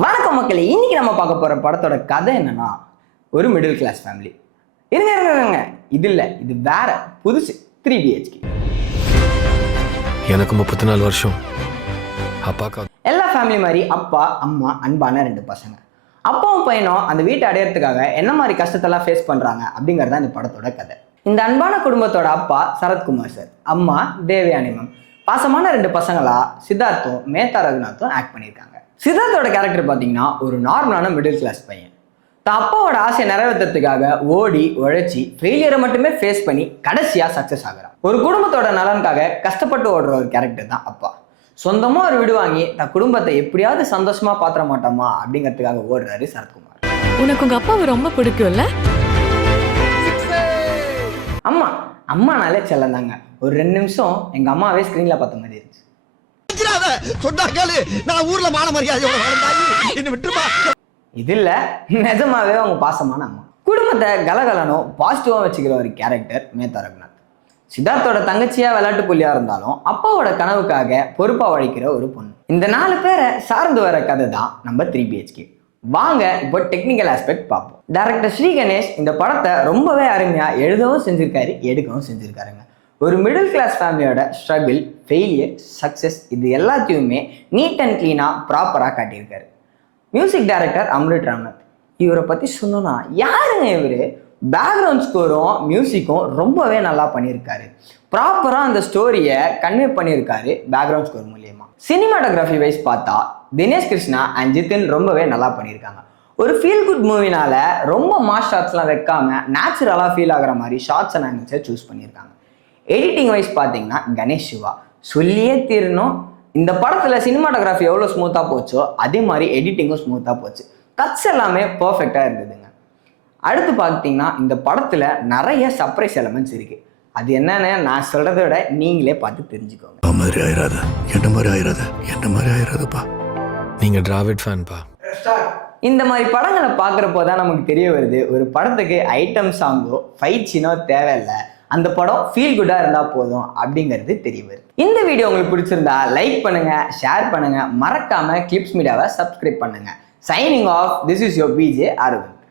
வணக்கம் மக்களே, இன்னைக்கு நம்ம பார்க்க போற படத்தோட கதை என்னன்னா, ஒரு மிடில் கிளாஸ் ஃபேமிலி. இருங்க, இது இல்ல, இது வேற புதுசு 3 BHK. எனக்கு 34 வருஷம். அப்பாக்கா எல்லா ஃபேமிலி மாதிரி அப்பா அம்மா அன்பான 2 பசங்க. அப்பாவும் பையனும் அந்த வீட்டை அடையறதுக்காக என்ன மாதிரி கஷ்டத்தெல்லாம் ஃபேஸ் பண்றாங்க அப்படிங்கறத இந்த படத்தோட கதை. இந்த அன்பான குடும்பத்தோட அப்பா சரத்குமார் சார், அம்மா தேவயானி மேம். பாசமான 2 பசங்களா சித்தார்த்தும் மேத்தா ரகுநாத்தும் ஆக்ட் பண்ணியிருக்காங்க. சித்தார்த்தோட கேரக்டர் பார்த்தீங்கன்னா ஒரு நார்மலான மிடில் கிளாஸ் பையன். தான் அப்பாவோட ஆசையை நிறைவேற்றுறதுக்காக ஓடி உழைச்சி ஃபெயிலியரை மட்டுமே ஃபேஸ் பண்ணி கடைசியா சக்சஸ் ஆகுறான். ஒரு குடும்பத்தோட நலனுக்காக கஷ்டப்பட்டு ஓடுற ஒரு கேரக்டர் தான் அப்பா. சொந்தமா ஒரு வீடு வாங்கி தன் குடும்பத்தை எப்படியாவது சந்தோஷமா பாத்திர மாட்டோமா அப்படிங்கிறதுக்காக ஓடுறாரு சரத்குமார். உனக்கு உங்க அப்பாவை ரொம்ப பிடிக்கும்ல? அம்மானாலே செல்லம் தாங்க. ஒரு 2 நிமிஷம் எங்க அம்மாவே ஸ்கிரீன்ல பார்த்த மாதிரி இருந்துச்சு. இது இல்ல, நிஜமாவே அவங்க பாசமான அம்மா. குடும்பத்தை கலகலனும் பாசிட்டிவா வச்சுக்கிற ஒரு கேரக்டர் மேத்தா ரகுநாத். சித்தார்த்தோட தங்கச்சியா விளையாட்டு புள்ளியா இருந்தாலும் அப்பாவோட கனவுக்காக பொறுப்பா வழிக்கிற ஒரு பொண்ணு. இந்த 4 பேரை சார்ந்து வர கதை தான் நம்ம 3 BHK. வாங்க இப்போ டெக்னிக்கல் ஆஸ்பெக்ட் பார்ப்போம். டைரக்டர் ஸ்ரீ கணேஷ் இந்த படத்தை ரொம்பவே அருமையா எழுதவும் செஞ்சிருக்காரு, எடுக்கவும் செஞ்சிருக்காருங்க. ஒரு மிடில் கிளாஸ் ஃபேமிலியோட ஸ்ட்ரகிள், ஃபெயிலியர், சக்ஸஸ் இது எல்லாத்தையுமே நீட் அண்ட் கிளீனாக ப்ராப்பராக காட்டியிருக்காரு. Music director Amrit Ramnath. இவரை பற்றி சொன்னோன்னா யாருங்க இவர்? பேக்ரவுண்ட் ஸ்கோரும் மியூசிக்கும் ரொம்பவே நல்லா பண்ணியிருக்காரு. ப்ராப்பராக அந்த ஸ்டோரியை கன்வே பண்ணியிருக்காரு பேக்ரவுண்ட் ஸ்கோர் மூலியமாக. சினிமாட்டோகிராஃபி வைஸ் பார்த்தா தினேஷ் கிருஷ்ணா அண்ட் ஜித்தின் ரொம்பவே நல்லா பண்ணியிருக்காங்க. ஒரு ஃபீல் குட் மூவினால ரொம்ப மாஸ் ஷாட்ஸ்லாம் வைக்காம நேச்சுரலாக ஃபீல் ஆகிற மாதிரி ஷார்ட்ஸ் அண்ட் ஆங்கிள்ஸை சூஸ் பண்ணியிருக்காங்க. எடிட்டிங் வைஸ் பார்த்தீங்கன்னா கணேஷ் சிவா சொல்லியே தீரணும். இந்த படத்தில் சினிமாட்டோகிராஃபி எவ்வளோ ஸ்மூத்தாக போச்சோ அதே மாதிரி எடிட்டிங்கும் ஸ்மூத்தாக போச்சு. கட்ஸ் எல்லாமே பர்ஃபெக்டாக இருந்ததுங்க. அடுத்து பார்த்தீங்கன்னா இந்த படத்தில் நிறைய சர்ப்ரைஸ் எலமெண்ட்ஸ் இருக்கு. அது என்னன்னு நான் சொல்றதை விட நீங்களே பார்த்து தெரிஞ்சுக்கோங்க. நீங்க டிராவிட் ஃபேன்பா. இந்த மாதிரி படங்களை பார்க்குறப்போ தான் நமக்கு தெரிய வருது, ஒரு படத்துக்கு ஐட்டம் சாங்கோ ஃபைட் சீனோ தேவையில்லை, அந்த படம் ஃபீல் குட்டா இருந்தா போதும் அப்படிங்கிறது தெரிய வருது. இந்த வீடியோ உங்களுக்கு பிடிச்சிருந்தா லைக் பண்ணுங்க, ஷேர் பண்ணுங்க, மறக்காம கிளிப்ஸ் மீடியாவை சப்ஸ்கிரைப் பண்ணுங்க. Signing off, this is your BJ Aravind.